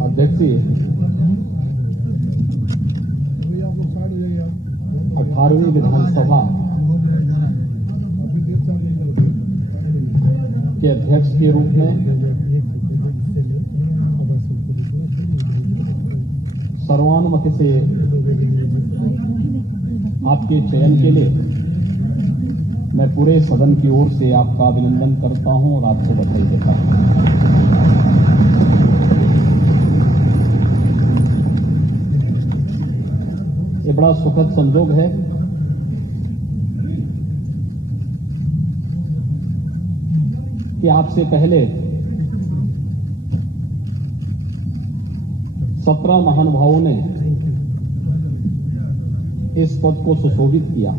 अध्यक्ष जी, 18वीं विधानसभा के अध्यक्ष के रूप में सर्वानुमति से आपके चयन के लिए मैं पूरे सदन की ओर से आपका अभिनंदन करता हूं और आपको बधाई देता हूं। ये बड़ा सुखद संजोग है कि आपसे पहले 17 महानुभावों ने इस पद को सुशोभित किया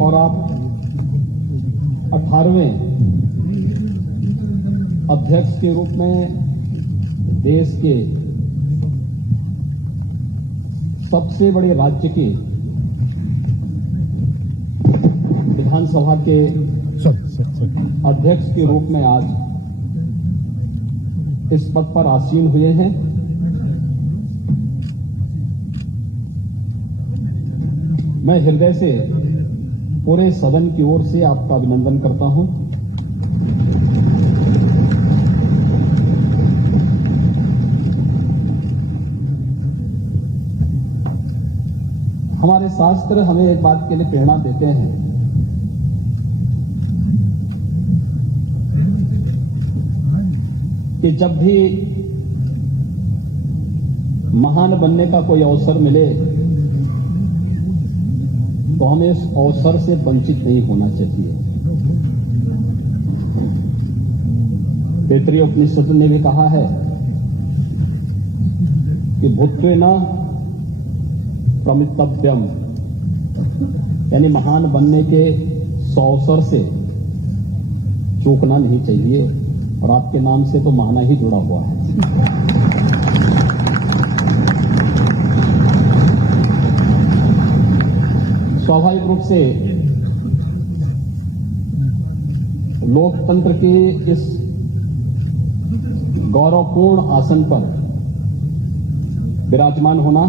और आप 18वें अध्यक्ष के रूप में देश के सबसे बड़े राज्य के विधानसभा के अध्यक्ष के रूप में आज इस पद पर आसीन हुए हैं। मैं हृदय से पूरे सदन की ओर से आपका अभिनंदन करता हूं। हमारे शास्त्र हमें एक बात के लिए प्रेरणा देते हैं कि जब भी महान बनने का कोई अवसर मिले तो हमें इस अवसर से वंचित नहीं होना चाहिए। तैत्तिरीय उपनिषद ने भी कहा है कि भूत्वेन प्रमितव्यम, यानी महान बनने के अवसर से चूकना नहीं चाहिए और आपके नाम से तो महाना ही जुड़ा हुआ है। स्वाभाविक रूप से लोकतंत्र के इस गौरवपूर्ण आसन पर विराजमान होना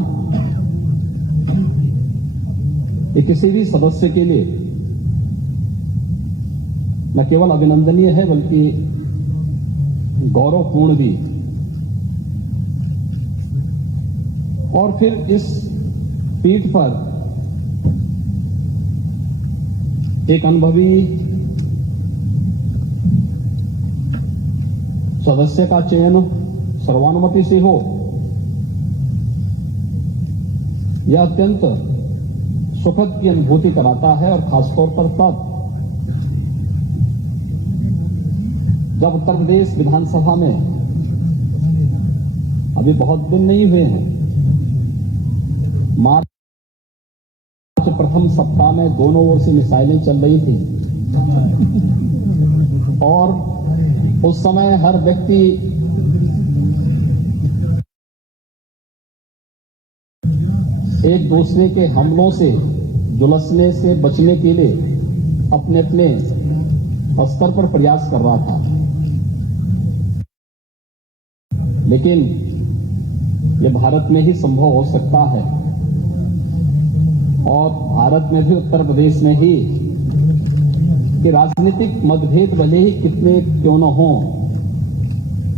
ये किसी भी सदस्य के लिए न केवल अभिनंदनीय है बल्कि गौरवपूर्ण भी। और फिर इस पीठ पर एक अनुभवी सदस्य का चयन सर्वानुमति से हो, यह अत्यंत सुखद की अनुभूति कराता है। और खासतौर पर तब जब उत्तर प्रदेश विधानसभा में अभी बहुत दिन नहीं हुए हैं, मार्च प्रथम सप्ताह में दोनों ओर से मिसाइलें चल रही थी और उस समय हर व्यक्ति एक दूसरे के हमलों से झुलसने से बचने के लिए अपने अपने स्तर पर प्रयास कर रहा था। लेकिन यह भारत में ही संभव हो सकता है और भारत में भी उत्तर प्रदेश में ही कि राजनीतिक मतभेद भले ही कितने क्यों न हो,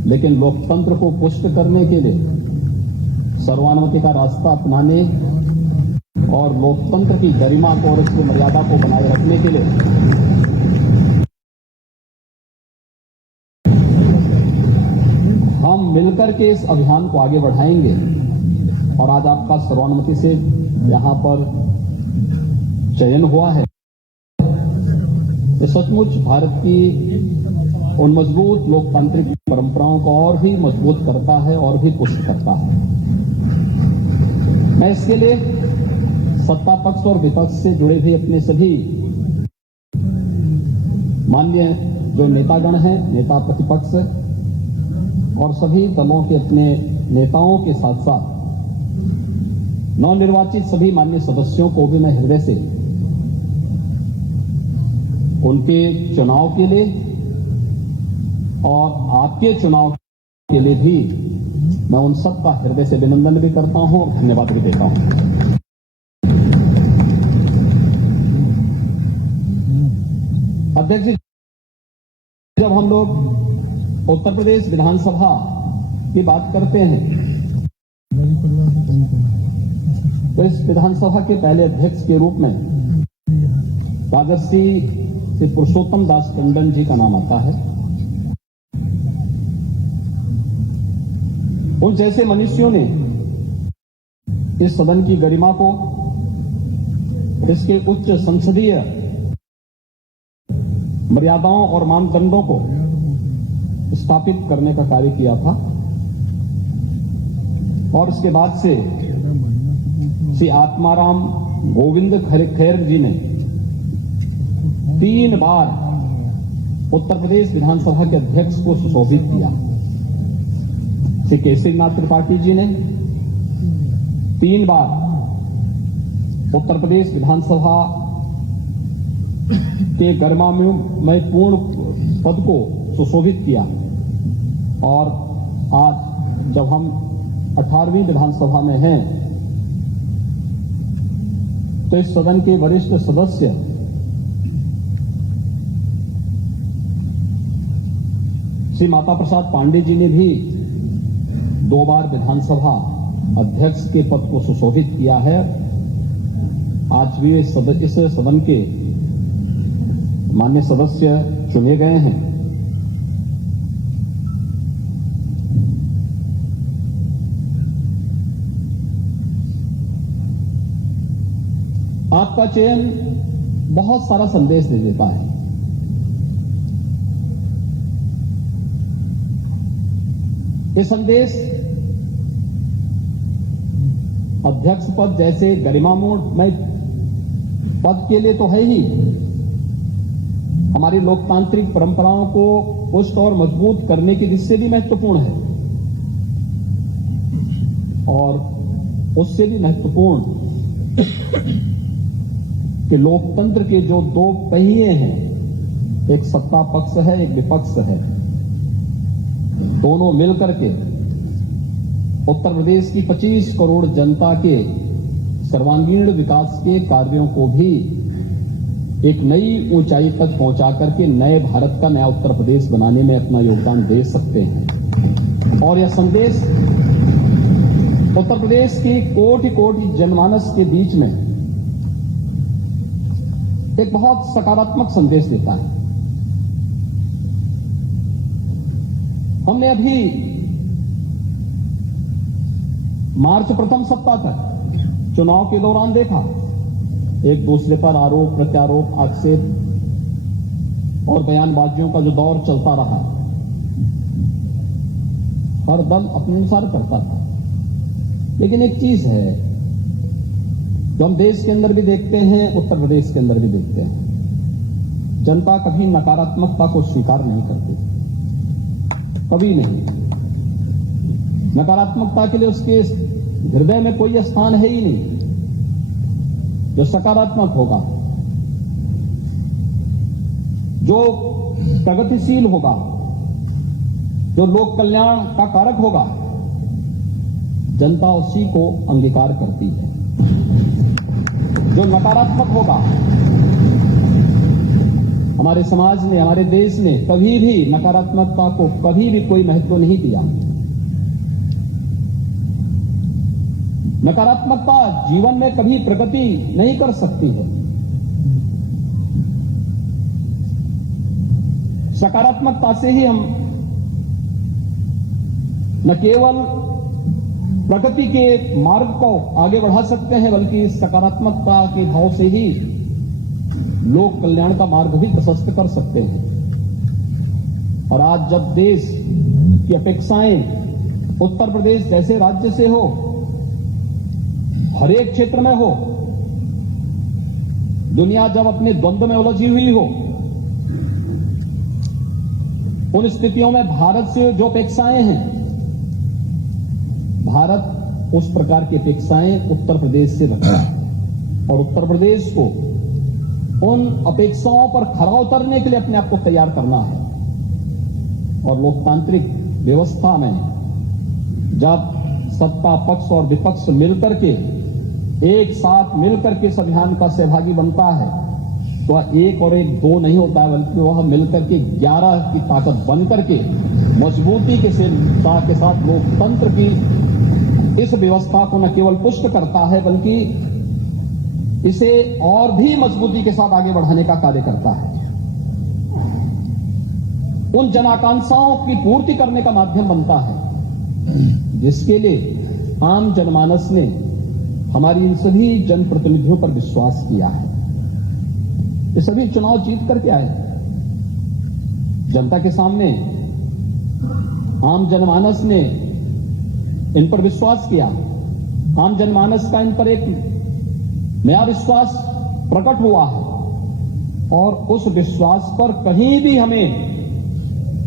लेकिन लोकतंत्र को पुष्ट करने के लिए सर्वानुमति का रास्ता अपनाने और लोकतंत्र की गरिमा को और उसकी मर्यादा को बनाए रखने के लिए हम मिलकर के इस अभियान को आगे बढ़ाएंगे। और आज आपका सर्वानुमति से यहां पर चयन हुआ है, ये सचमुच भारत की उन मजबूत लोकतांत्रिक परंपराओं को और भी मजबूत करता है और भी पुष्ट करता है। मैं इसके लिए सत्ता पक्ष और विपक्ष से जुड़े हुए अपने सभी माननीय जो नेतागण हैं, नेता प्रतिपक्ष और सभी दलों के अपने नेताओं के साथ साथ नवनिर्वाचित सभी माननीय सदस्यों को भी मैं हृदय से उनके चुनाव के लिए और आपके चुनाव के लिए भी मैं उन सबका हृदय से अभिनंदन भी करता हूं और धन्यवाद भी देता हूं। अध्यक्ष जी, जब हम लोग उत्तर प्रदेश विधानसभा की बात करते हैं तो इस विधानसभा के पहले अध्यक्ष के रूप में राजर्षि श्री पुरुषोत्तम दास टंडन जी का नाम आता है। उन जैसे मनुष्यों ने इस सदन की गरिमा को, इसके उच्च संसदीय मर्यादाओं और मानदंडों को स्थापित करने का कार्य किया था और इसके बाद से श्री आत्माराम गोविंद खैर जी ने 3 बार उत्तर प्रदेश विधानसभा के अध्यक्ष को सुशोभित किया। श्री केसरीनाथ त्रिपाठी जी ने 3 बार उत्तर प्रदेश विधानसभा के गरिमामय पूर्ण पद को सुशोभित किया और आज जब हम 18वीं विधानसभा में हैं तो इस सदन के वरिष्ठ सदस्य श्री माता प्रसाद पांडे जी ने भी 2 बार विधानसभा अध्यक्ष के पद को सुशोभित किया है। आज भी इस सदन के माननीय सदस्य चुने गए हैं। आपका चयन बहुत सारा संदेश दे देता है। ये संदेश अध्यक्ष पद जैसे गरिमामय पद के लिए तो है ही, हमारी लोकतांत्रिक परंपराओं को पुष्ट और मजबूत करने की दृष्टि से भी महत्वपूर्ण है और उससे भी महत्वपूर्ण कि लोकतंत्र के जो 2 पहिए हैं, एक सत्ता पक्ष है, एक विपक्ष है, दोनों मिलकर के उत्तर प्रदेश की 25 करोड़ जनता के सर्वांगीण विकास के कार्यों को भी एक नई ऊंचाई तक पहुंचा करके नए भारत का नया उत्तर प्रदेश बनाने में अपना योगदान दे सकते हैं। और यह संदेश उत्तर प्रदेश की कोटि-कोटि जनमानस के बीच में एक बहुत सकारात्मक संदेश देता है। हमने अभी मार्च प्रथम सप्ताह तक चुनाव के दौरान देखा, एक दूसरे पर आरोप प्रत्यारोप, आक्षेप और बयानबाजियों का जो दौर चलता रहा, हर दल अपने अनुसार करता था। लेकिन एक चीज है जो हम देश के अंदर भी देखते हैं, उत्तर प्रदेश के अंदर भी देखते हैं, जनता कभी नकारात्मकता को स्वीकार नहीं करती, कभी नहीं। नकारात्मकता के लिए उसके हृदय में कोई स्थान है ही नहीं। जो सकारात्मक होगा, जो प्रगतिशील होगा, जो लोक कल्याण का कारक होगा, जनता उसी को अंगीकार करती है। जो नकारात्मक होगा, हमारे समाज ने, हमारे देश ने कभी भी नकारात्मकता को कभी भी कोई महत्व नहीं दिया। नकारात्मकता जीवन में कभी प्रगति नहीं कर सकती है। सकारात्मकता से ही हम न केवल प्रगति के मार्ग को आगे बढ़ा सकते हैं, बल्कि सकारात्मकता के भाव से ही लोक कल्याण का मार्ग भी प्रशस्त कर सकते हैं। और आज जब देश की अपेक्षाएं उत्तर प्रदेश जैसे राज्य से हो, हर एक क्षेत्र में हो, दुनिया जब अपने द्वंद्व में उलझी हुई हो, उन स्थितियों में भारत से जो अपेक्षाएं हैं, भारत उस प्रकार की अपेक्षाएं उत्तर प्रदेश से रखता है और उत्तर प्रदेश को उन अपेक्षाओं पर खरा उतरने के लिए अपने आप को तैयार करना है। और लोकतांत्रिक व्यवस्था में जब सत्ता पक्ष और विपक्ष मिलकर के एक साथ मिलकर के इस अभियान का सहभागी बनता है तो एक और एक दो नहीं होता है, बल्कि वह मिलकर के 11 की ताकत बनकर के मजबूती के साथ लोकतंत्र की इस व्यवस्था को न केवल पुष्ट करता है बल्कि इसे और भी मजबूती के साथ आगे बढ़ाने का कार्य करता है। उन जनाकांक्षाओं की पूर्ति करने का माध्यम बनता है जिसके लिए आम जनमानस ने हमारी इन सभी जनप्रतिनिधियों पर विश्वास किया है। ये सभी चुनाव जीत करके आए जनता के सामने, आम जनमानस ने इन पर विश्वास किया। आम जनमानस का इन पर एक नया विश्वास प्रकट हुआ है और उस विश्वास पर कहीं भी हमें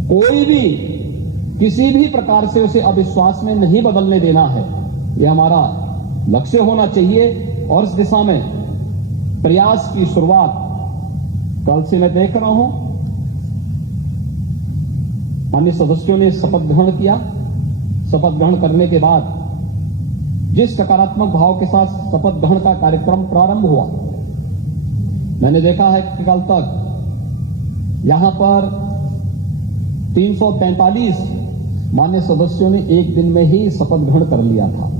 कोई भी किसी भी प्रकार से उसे अविश्वास में नहीं बदलने देना है। यह हमारा लक्ष्य होना चाहिए और इस दिशा में प्रयास की शुरुआत कल से मैं देख रहा हूं। माननीय सदस्यों ने शपथ ग्रहण किया। शपथ ग्रहण करने के बाद जिस सकारात्मक भाव के साथ शपथ ग्रहण का कार्यक्रम प्रारंभ हुआ, मैंने देखा है कि कल तक यहां पर 343 माननीय सदस्यों ने एक दिन में ही शपथ ग्रहण कर लिया था।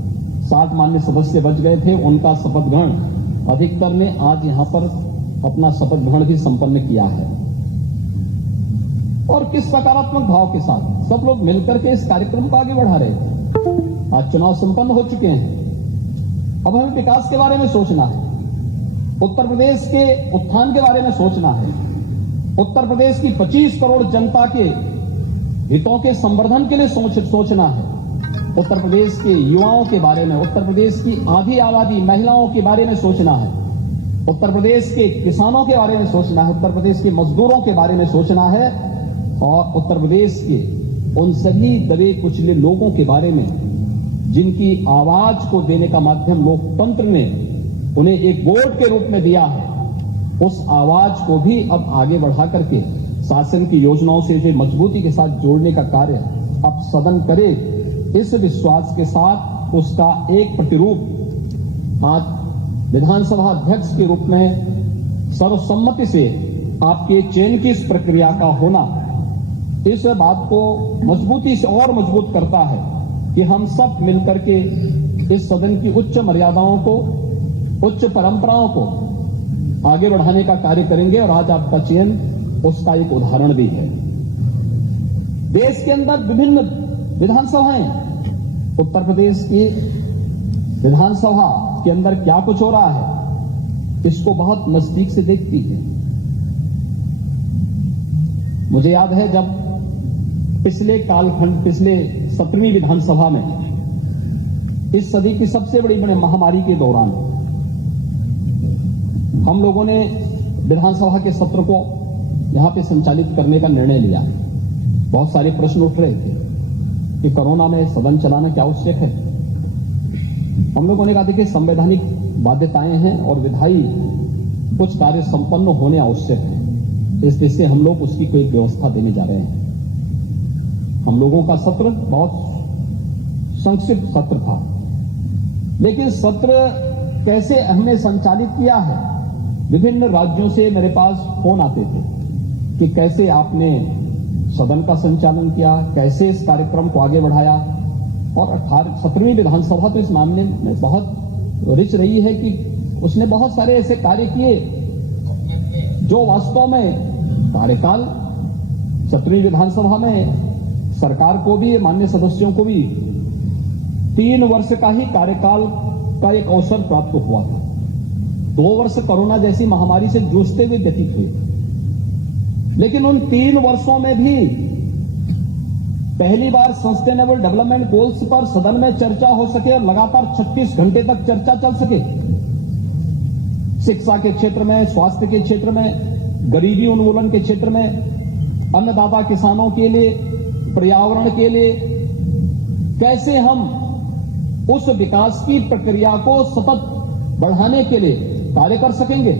60 माननीय सदस्य बच गए थे, उनका शपथ ग्रहण अधिकतर ने आज यहां पर अपना शपथ ग्रहण भी संपन्न किया है। और किस सकारात्मक भाव के साथ सब लोग मिलकर के इस कार्यक्रम को आगे बढ़ा रहे थे। आज चुनाव संपन्न हो चुके हैं, अब हमें विकास के बारे में सोचना है, उत्तर प्रदेश के उत्थान के बारे में सोचना है, उत्तर प्रदेश की 25 करोड़ जनता के हितों के संवर्धन के लिए सोचना है, उत्तर प्रदेश के युवाओं के बारे में, उत्तर प्रदेश की आधी आबादी महिलाओं के बारे में सोचना है, उत्तर प्रदेश के किसानों के बारे में सोचना है, उत्तर प्रदेश के मजदूरों के बारे में सोचना है और उत्तर प्रदेश के उन सभी दबे कुचले लोगों के बारे में जिनकी आवाज को देने का माध्यम लोकतंत्र ने उन्हें एक वोट के रूप में दिया है, उस आवाज को भी अब आगे बढ़ा करके शासन की योजनाओं से इसे मजबूती के साथ जोड़ने का कार्य अब सदन करे। इस विश्वास के साथ उसका एक प्रतिरूप आज विधानसभा अध्यक्ष के रूप में सर्वसम्मति से आपके चयन की इस प्रक्रिया का होना इस बात को मजबूती से और मजबूत करता है कि हम सब मिलकर के इस सदन की उच्च मर्यादाओं को, उच्च परंपराओं को आगे बढ़ाने का कार्य करेंगे और आज आपका चयन उसका एक उदाहरण भी है। देश के अंदर विभिन्न विधानसभाएं, उत्तर प्रदेश की विधानसभा के अंदर क्या कुछ हो रहा है इसको बहुत नजदीक से देखती है। मुझे याद है जब पिछले कालखंड, पिछले 17वीं विधानसभा में इस सदी की सबसे बड़ी महामारी के दौरान हम लोगों ने विधानसभा के सत्र को यहां पे संचालित करने का निर्णय लिया। बहुत सारे प्रश्न उठ रहे थे कि कोरोना में सदन चलाना क्या आवश्यक है। हम लोगों ने कहा देखिए संवैधानिक बाध्यताएं हैं और विधायी कुछ कार्य संपन्न होने आवश्यक है, इस दृष्टि से हम लोग उसकी कोई व्यवस्था देने जा रहे हैं। हम लोगों का सत्र बहुत संक्षिप्त सत्र था, लेकिन सत्र कैसे हमने संचालित किया है, विभिन्न राज्यों से मेरे पास फोन आते थे कि कैसे आपने सदन का संचालन किया, कैसे इस कार्यक्रम को आगे बढ़ाया। और 17वीं विधानसभा तो इस मामले में बहुत रिच रही है कि उसने बहुत सारे ऐसे कार्य किए जो वास्तव में कार्यकाल 17वीं विधानसभा में सरकार को भी, माननीय सदस्यों को भी 3 वर्ष का ही कार्यकाल का एक अवसर प्राप्त हुआ था। 2 वर्ष कोरोना जैसी महामारी से जूझते हुए व्यतीत हुए, लेकिन उन 3 वर्षों में भी पहली बार सस्टेनेबल डेवलपमेंट गोल्स पर सदन में चर्चा हो सके और लगातार 36 घंटे तक चर्चा चल सके। शिक्षा के क्षेत्र में, स्वास्थ्य के क्षेत्र में, गरीबी उन्मूलन के क्षेत्र में, अन्नदाता किसानों के लिए, पर्यावरण के लिए कैसे हम उस विकास की प्रक्रिया को सतत बढ़ाने के लिए कार्य कर सकेंगे,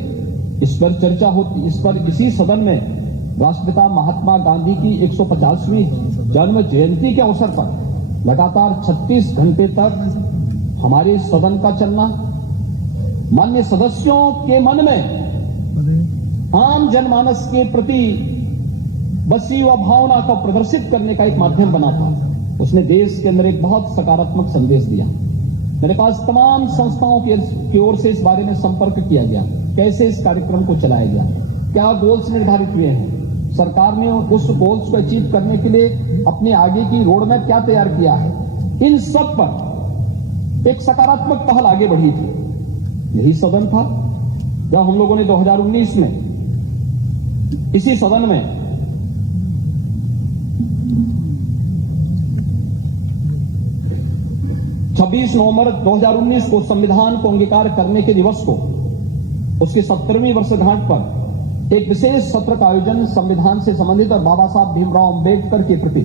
इस पर चर्चा होती। इस पर इसी सदन में राष्ट्रपिता महात्मा गांधी की 150वीं जन्म जयंती के अवसर पर लगातार 36 घंटे तक हमारे सदन का चलना माननीय सदस्यों के मन में आम जनमानस के प्रति बसी व भावना को प्रदर्शित करने का एक माध्यम बना था। उसने देश के अंदर एक बहुत सकारात्मक संदेश दिया। मेरे पास तमाम संस्थाओं की ओर से इस बारे में संपर्क किया गया, कैसे इस कार्यक्रम को चलाया गया, क्या गोल्स निर्धारित हुए हैं, सरकार ने उस गोल्स को अचीव करने के लिए अपने आगे की रोड मैप क्या तैयार किया है। इन सब पर एक सकारात्मक पहल आगे बढ़ी थी। यही सदन था जब हम लोगों ने 2019 में इसी सदन में छब्बीस नवंबर 2019 को संविधान को अंगीकार करने के दिवस को उसकी 70वीं वर्षगांठ पर एक विशेष सत्र का आयोजन संविधान से संबंधित और बाबा साहब भीमराव अंबेडकर के प्रति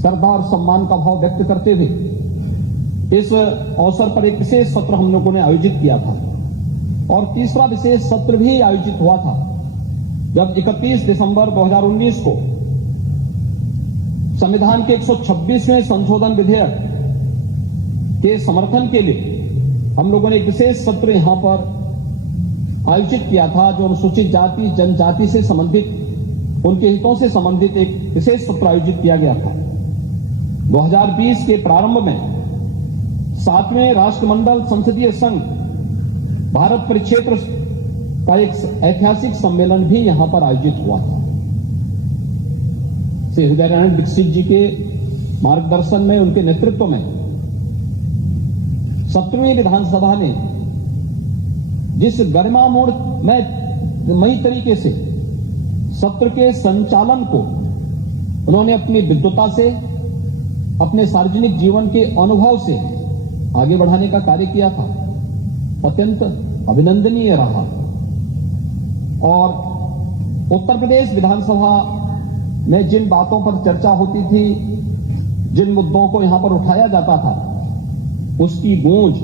श्रद्धा और सम्मान का भाव व्यक्त करते हुए इस अवसर पर एक विशेष सत्र हम लोगों ने आयोजित किया था। और तीसरा विशेष सत्र भी आयोजित हुआ था जब 31 दिसंबर 2019 को संविधान के 126वें संशोधन विधेयक के समर्थन के लिए हम लोगों ने एक विशेष सत्र यहां पर आयोजित किया था, जो अनुसूचित जाति जनजाति से संबंधित उनके हितों से संबंधित एक विशेष सत्र आयोजित किया गया था। 2020 के प्रारंभ में 7वें राष्ट्रमंडल संसदीय संघ भारत परिक्षेत्र का एक ऐतिहासिक सम्मेलन भी यहां पर आयोजित हुआ था। श्री हृदय नारायण दीक्षित जी के मार्गदर्शन में, उनके नेतृत्व में 17वीं विधानसभा ने जिस गरिमामयी तरीके से सत्र के संचालन को उन्होंने अपनी विद्वता से, अपने सार्वजनिक जीवन के अनुभव से आगे बढ़ाने का कार्य किया था, अत्यंत अभिनंदनीय रहा। और उत्तर प्रदेश विधानसभा में जिन बातों पर चर्चा होती थी, जिन मुद्दों को यहां पर उठाया जाता था, उसकी गूंज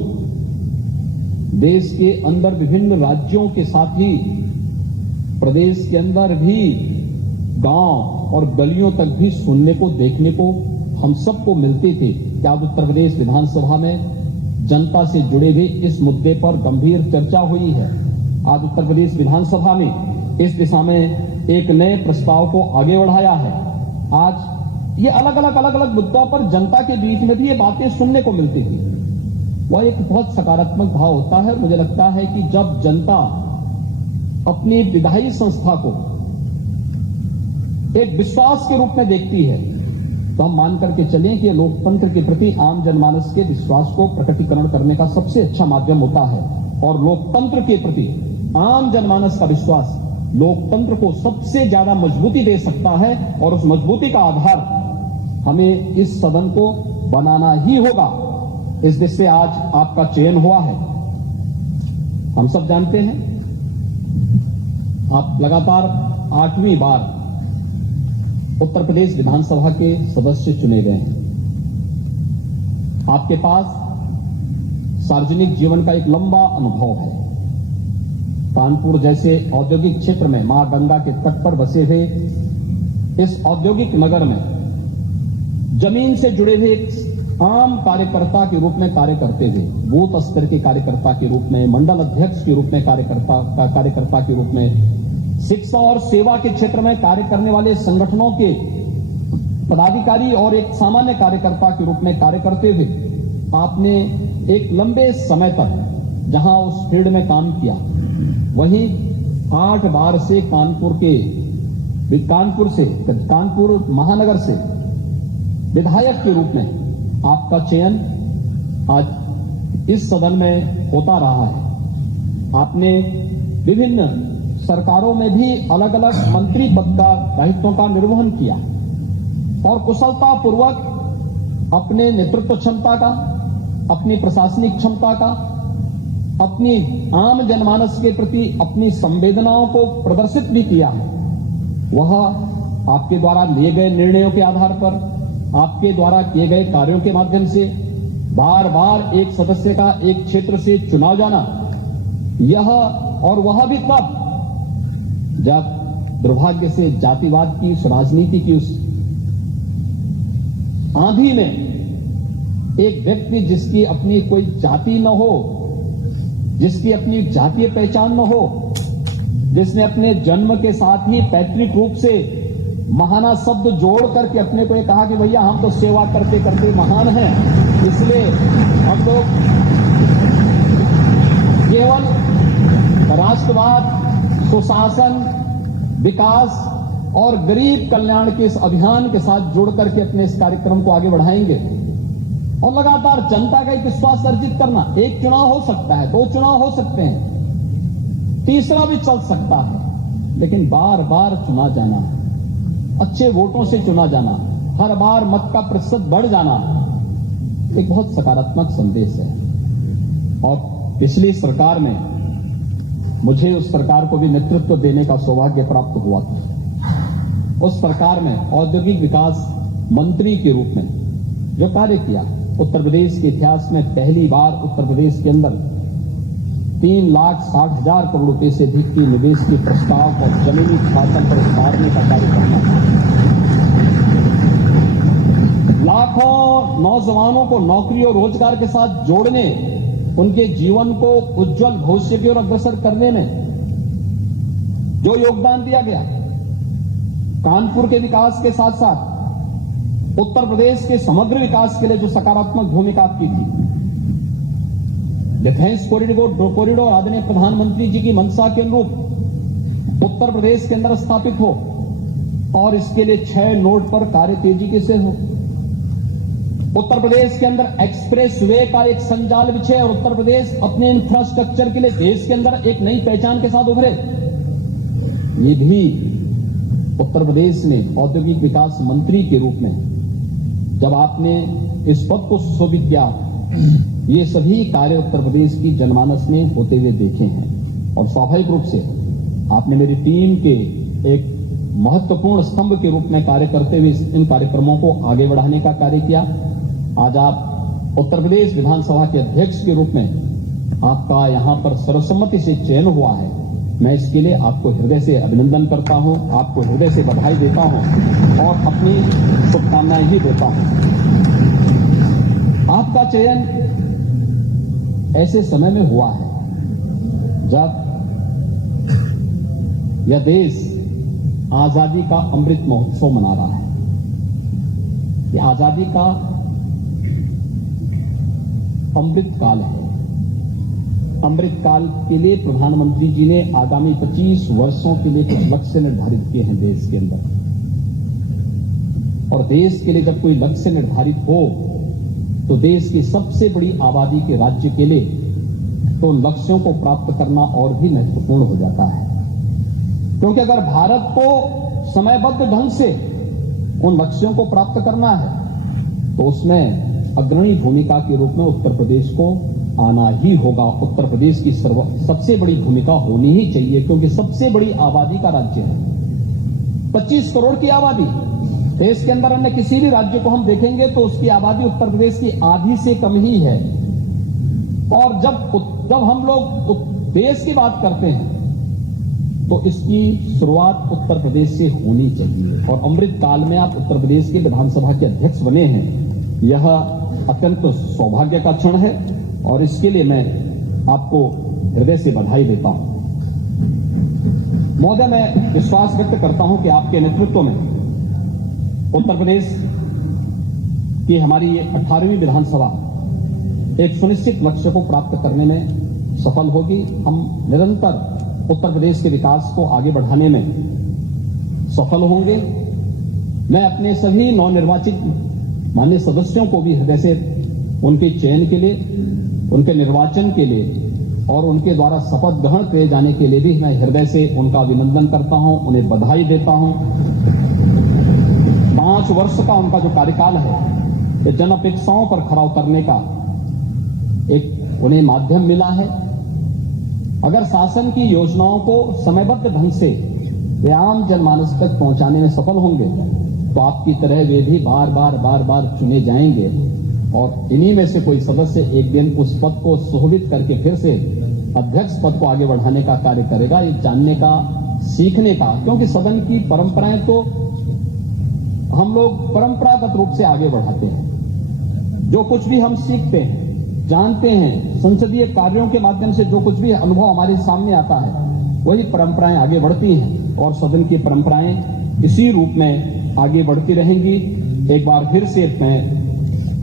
देश के अंदर विभिन्न राज्यों के साथ ही प्रदेश के अंदर भी गांव और गलियों तक भी सुनने को, देखने को हम सबको मिलती थी कि आज उत्तर प्रदेश विधानसभा में जनता से जुड़े हुए इस मुद्दे पर गंभीर चर्चा हुई है। आज उत्तर प्रदेश विधानसभा में इस दिशा में एक नए प्रस्ताव को आगे बढ़ाया है। आज ये अलग अलग मुद्दों पर जनता के बीच में भी ये बातें सुनने को मिलती थी। वह एक बहुत सकारात्मक भाव होता है। मुझे लगता है कि जब जनता अपनी विधायी संस्था को एक विश्वास के रूप में देखती है, तो हम मान करके चलें कि लोकतंत्र के प्रति आम जनमानस के विश्वास को प्रकटीकरण करने का सबसे अच्छा माध्यम होता है। और लोकतंत्र के प्रति आम जनमानस का विश्वास लोकतंत्र को सबसे ज्यादा मजबूती दे सकता है, और उस मजबूती का आधार हमें इस सदन को बनाना ही होगा। इस देश से आज आपका चयन हुआ है। हम सब जानते हैं आप लगातार 8वीं बार उत्तर प्रदेश विधानसभा के सदस्य चुने गए हैं। आपके पास सार्वजनिक जीवन का एक लंबा अनुभव है। कानपुर जैसे औद्योगिक क्षेत्र में मां गंगा के तट पर बसे हुए इस औद्योगिक नगर में जमीन से जुड़े हुए एक आम कार्यकर्ता के रूप में कार्य करते हुए, बूथ स्तर के कार्यकर्ता के रूप में, मंडल अध्यक्ष के रूप में कार्यकर्ता के रूप में, शिक्षा और सेवा के क्षेत्र में कार्य करने वाले संगठनों के पदाधिकारी और एक सामान्य कार्यकर्ता के रूप में कार्य करते हुए आपने एक लंबे समय तक जहां उस फील्ड में काम किया, वहीं 8 बार से कानपुर महानगर से विधायक के रूप में आपका चयन आज इस सदन में होता रहा है। आपने विभिन्न सरकारों में भी अलग अलग मंत्री पद का दायित्वों का निर्वहन किया और कुशलता पूर्वक अपने नेतृत्व क्षमता का, अपनी प्रशासनिक क्षमता का, अपनी आम जनमानस के प्रति अपनी संवेदनाओं को प्रदर्शित भी किया है। वह आपके द्वारा लिए गए निर्णयों के आधार पर, आपके द्वारा किए गए कार्यों के माध्यम से बार बार एक सदस्य का एक क्षेत्र से चुनाव जाना, यह और वह भी तब जब दुर्भाग्य से जातिवाद की, उस राजनीति की, उस आंधी में एक व्यक्ति जिसकी अपनी कोई जाति न हो, जिसकी अपनी जातीय पहचान न हो, जिसने अपने जन्म के साथ ही पैतृक रूप से महाना शब्द जोड़ करके अपने को ये कहा कि भैया हम तो सेवा करते करते महान हैं, इसलिए हम लोग केवल राष्ट्रवाद, सुशासन, विकास और गरीब कल्याण के इस अभियान के साथ जुड़ करके अपने इस कार्यक्रम को आगे बढ़ाएंगे और लगातार जनता का एक विश्वास अर्जित करना। एक चुनाव हो सकता है, 2 चुनाव हो सकते हैं, तीसरा भी चल सकता है, लेकिन बार बार चुना जाना, अच्छे वोटों से चुना जाना, हर बार मत का प्रतिशत बढ़ जाना एक बहुत सकारात्मक संदेश है। और पिछली सरकार में मुझे उस सरकार को भी नेतृत्व देने का सौभाग्य प्राप्त हुआ था। उस सरकार में औद्योगिक विकास मंत्री के रूप में जो कार्य किया, उत्तर प्रदेश के इतिहास में पहली बार उत्तर प्रदेश के अंदर 3,60,000 करोड़ रुपए से अधिक की निवेश के प्रस्ताव और जमीनी शासन पर उतारने का कार्य करना था। लाखों नौजवानों को नौकरी और रोजगार के साथ जोड़ने, उनके जीवन को उज्जवल भविष्य की ओर अग्रसर करने में जो योगदान दिया गया, कानपुर के विकास के साथ साथ उत्तर प्रदेश के समग्र विकास के लिए जो सकारात्मक भूमिका आपकी थी, डिफेंस कॉरिडोर आदरणीय प्रधानमंत्री जी की मंशा के अनुरूप उत्तर प्रदेश के अंदर स्थापित हो और इसके लिए 6 नोड पर कार्य तेजी से हो। उत्तर प्रदेश के अंदर एक्सप्रेस वे का एक संजाल बिछे और उत्तर प्रदेश अपने इंफ्रास्ट्रक्चर के लिए देश के अंदर एक नई पहचान के साथ उभरे। ये भी उत्तर प्रदेश में औद्योगिक विकास मंत्री के रूप में जब आपने इस पद को सुशोभित किया, ये सभी कार्य उत्तर प्रदेश की जनमानस में होते हुए देखे हैं और स्वाभाविक रूप से आपने मेरी टीम के एक महत्वपूर्ण स्तंभ के रूप में कार्य करते हुए इन कार्यक्रमों को आगे बढ़ाने का कार्य किया। आज आप उत्तर प्रदेश विधानसभा के अध्यक्ष के रूप में आपका यहां पर सर्वसम्मति से चयन हुआ है। मैं इसके लिए आपको हृदय से अभिनंदन करता हूं, आपको हृदय से बधाई देता हूं और अपनी शुभकामनाएं भी देता हूं। आपका चयन ऐसे समय में हुआ है जब यह देश आजादी का अमृत महोत्सव मना रहा है। यह आजादी का अमृत काल है। अमृत काल के लिए प्रधानमंत्री जी ने आगामी 25 वर्षों के लिए कुछ लक्ष्य निर्धारित किए हैं देश के अंदर। और देश के लिए जब कोई लक्ष्य निर्धारित हो तो देश की सबसे बड़ी आबादी के राज्य के लिए तो उन लक्ष्यों को प्राप्त करना और भी महत्वपूर्ण हो जाता है, क्योंकि अगर भारत को समयबद्ध ढंग से उन लक्ष्यों को प्राप्त करना है तो उसमें अग्रणी भूमिका के रूप में उत्तर प्रदेश को आना ही होगा। उत्तर प्रदेश की सबसे बड़ी भूमिका होनी ही चाहिए, क्योंकि सबसे बड़ी आबादी का राज्य है। 25 करोड़ की आबादी देश के अंदर अन्य किसी भी राज्य को हम देखेंगे तो उसकी आबादी उत्तर प्रदेश की आधी से कम ही है। और जब हम लोग देश की बात करते हैं तो इसकी शुरुआत उत्तर प्रदेश से होनी चाहिए। और अमृत काल में आप उत्तर प्रदेश के विधानसभा के अध्यक्ष बने हैं, यह अत्यंत सौभाग्य का क्षण है और इसके लिए मैं आपको हृदय से बधाई देता हूं। महोदय, मैं विश्वास व्यक्त करता हूं कि आपके नेतृत्व में उत्तर प्रदेश की हमारी ये 18वीं विधानसभा एक सुनिश्चित लक्ष्य को प्राप्त करने में सफल होगी। हम निरंतर उत्तर प्रदेश के विकास को आगे बढ़ाने में सफल होंगे। मैं अपने सभी नवनिर्वाचित माननीय सदस्यों को भी हृदय से उनके चयन के लिए, उनके निर्वाचन के लिए और उनके द्वारा शपथ ग्रहण किए जाने के लिए भी मैं हृदय से उनका अभिनंदन करता हूं, उन्हें बधाई देता हूं। 5 वर्ष का उनका जो कार्यकाल है, ये जन अपेक्षाओं पर खरा उतरने का एक उन्हें माध्यम मिला है। अगर शासन की योजनाओं को समयबद्ध ढंग से वे आम जनमानस तक पहुंचाने में सफल होंगे तो आपकी तरह वे भी बार बार चुने जाएंगे और इन्हीं में से कोई सदस्य एक दिन उस पद को सुशोभित करके फिर से अध्यक्ष पद को आगे बढ़ाने का कार्य करेगा। ये जानने का, सीखने का, क्योंकि सदन की परंपराएं तो हम लोग परंपरागत रूप से आगे बढ़ाते हैं। जो कुछ भी हम सीखते हैं, जानते हैं, संसदीय कार्यों के माध्यम से जो कुछ भी अनुभव हमारे सामने आता है, वही परंपराएं आगे बढ़ती हैं और सदन की परंपराएं इसी रूप में आगे बढ़ती रहेंगी। एक बार फिर से मैं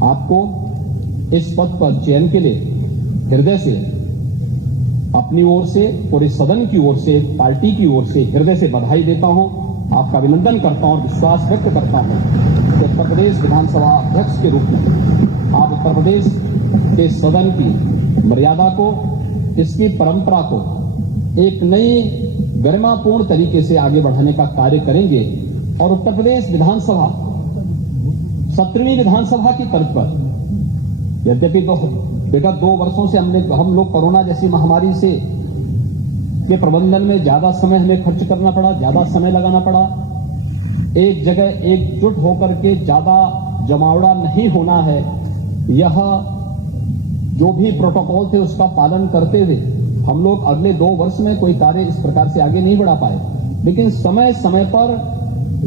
आपको इस पद पर चयन के लिए हृदय से, अपनी ओर से, पूरे सदन की ओर से, पार्टी की ओर से हृदय से बधाई देता हूं, आपका अभिनंदन करता हूं और विश्वास व्यक्त करता हूं कि उत्तर प्रदेश विधानसभा अध्यक्ष के रूप में आप उत्तर प्रदेश के सदन की मर्यादा को, इसकी परंपरा को एक नई गरिमापूर्ण तरीके से आगे बढ़ाने का कार्य करेंगे और उत्तर प्रदेश विधानसभा 17वीं विधानसभा की तर्ज पर, यद्यपि विगत 2 वर्षों से हम लोग कोरोना जैसी महामारी से के प्रबंधन में ज्यादा समय हमें खर्च करना पड़ा, ज्यादा समय लगाना पड़ा, एक जगह एकजुट होकर के ज्यादा जमावड़ा नहीं होना है, यह जो भी प्रोटोकॉल थे उसका पालन करते हुए हम लोग अगले 2 वर्ष में कोई कार्य इस प्रकार से आगे नहीं बढ़ा पाए। लेकिन समय समय पर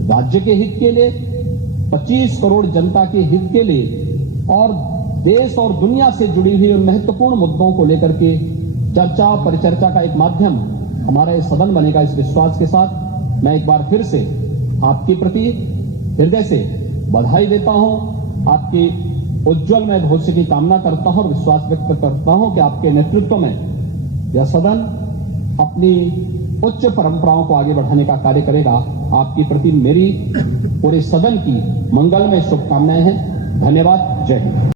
राज्य के हित के लिए, 25 करोड़ जनता के हित के लिए और देश और दुनिया से जुड़ी हुई उन महत्वपूर्ण मुद्दों को लेकर के चर्चा परिचर्चा का एक माध्यम हमारा ये सदन बनेगा, इस विश्वास के साथ मैं एक बार फिर से आपके प्रति हृदय से बधाई देता हूं, आपकी उज्जवलमय भविष्य की कामना करता हूं और विश्वास व्यक्त करता हूं कि आपके नेतृत्व में यह सदन अपनी उच्च परंपराओं को आगे बढ़ाने का कार्य करेगा। आपके प्रति मेरी पूरे सदन की मंगलमय शुभकामनाएं हैं। धन्यवाद। जय हिंद।